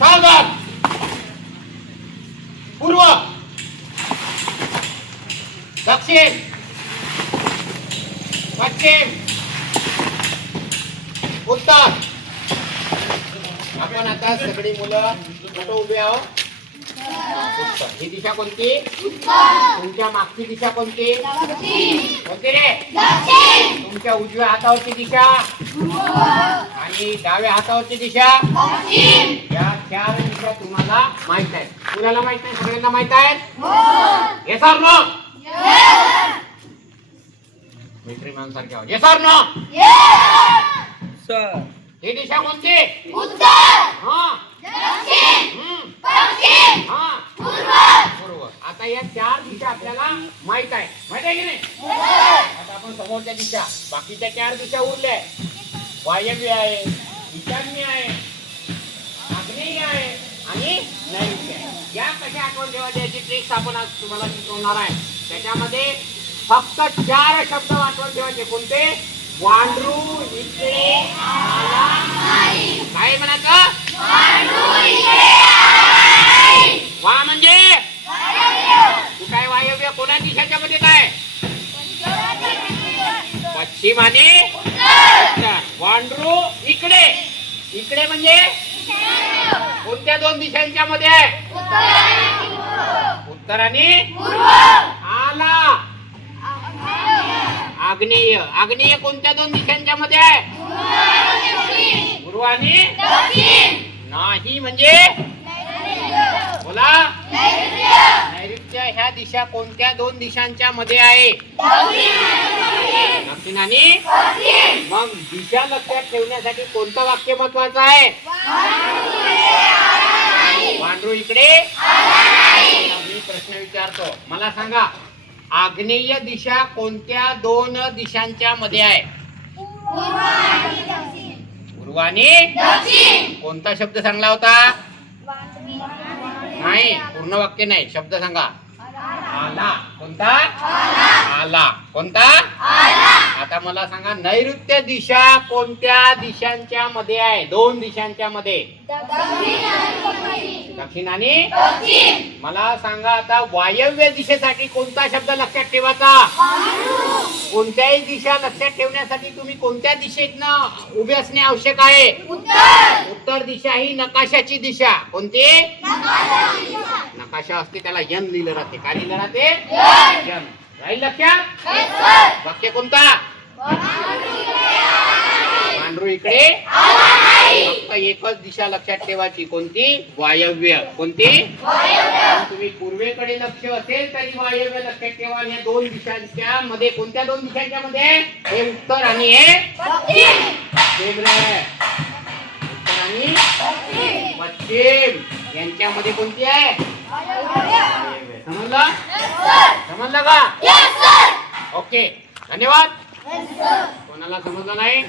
सावधान. पूर्व, दक्षिण, पश्चिम, उत्तर. आपण आता सगळी मुलं कुठं उभे आहोत? उत्तर. ही दिशा कोणती? तुमच्या मागची दिशा कोणती? कोणती रे? तुमच्या उजव्या हातावरची दिशा आणि डाव्या हातावरची दिशा. या चार दिशा तुम्हाला माहित आहेत. कुणाला माहित नाही? सगळ्यांना माहित आहेत? Yes or no? मैत्री माणसारखे आहोत. Yes or no? सर. ही दिशा कोणती? हा. हा. पूर्व. आता या चार दिशा आपल्याला माहित आहे. माहित आहे की नाही? आता आपण समोरच्या दिशा, बाकीच्या चार दिशा उरल्या. वायव्य आहे, ईशान्य आहे, आग्नेय आहे आणि नैऋत्य आहे. या कशा आठवण ठेवायच्या याची ट्रिक्स आपण आज तुम्हाला शिकवणार आहे. त्याच्यामध्ये फक्त चार शब्द आठवण ठेवायचे. कोणते? वांड्रू, इकडे, आला, काय म्हणायचं? वा म्हणजे कुठं आहे वायव्य? कोणा दिशाच्या मध्ये काय? पश्चिम आणि उत्तर. वांड्रू इकडे. इकडे म्हणजे कोणत्या दोन दिशांच्या मध्ये आहे? उत्तर आणि आला. आग्नेय. आग्नेय कोणत्या दोन दिशांच्या मध्ये आहे? पूर्व आणि नाही म्हणजे बोला. नैऋत्य. ह्या दिशा कोणत्या दोन दिशांच्या मध्ये आहे? दक्षिण आणि. मग दिशा लक्षात ठेवण्यासाठी कोणतं वाक्य महत्वाचं आहे? वांड्रू इकडे. मी प्रश्न विचारतो, मला सांगा, आग्नेय दिशा कोणत्या दोन दिशांच्या मध्ये आहे? पूर्व आणि कोणता शब्द सांगला होता? नाही, पूर्ण वाक्य नाही, शब्द सांगा. आला. कोणता? आला. कोणता? आता मला सांगा, नैऋत्य दिशा कोणत्या दिशांच्या मध्ये आहे? दोन दिशांच्या मध्ये. दक्षिण आणि. मला सांगा आता, वायव्य दिशेसाठी कोणता शब्द लक्षात ठेवायचा? कोणत्याही दिशा लक्षात ठेवण्यासाठी तुम्ही कोणत्या दिशेतनं उभे असणे आवश्यक आहे? उत्तर दिशा ही नकाशाची दिशा. कोणती? नकाशा असते त्याला यन लिहिलं राहते. काय लिहिलं राहते? यन. राहील लक्षात? वाक्य कोणता? वांड्रू इकडे. फक्त एकच दिशा लक्षात ठेवायची. कोणती? वायव्य. कोणती? तुम्ही पूर्वेकडे लक्ष असेल तरी वायव्य लक्षात ठेवा. या दोन दिशांच्या मध्ये कोणत्या दोन दिशांच्या मध्ये? हे उत्तर आणि हे उत्तर आणि पश्चिम यांच्यामध्ये कोणती आहे? समजलं? समजलं का? ओके, धन्यवाद. कोणाला समजलं नाही?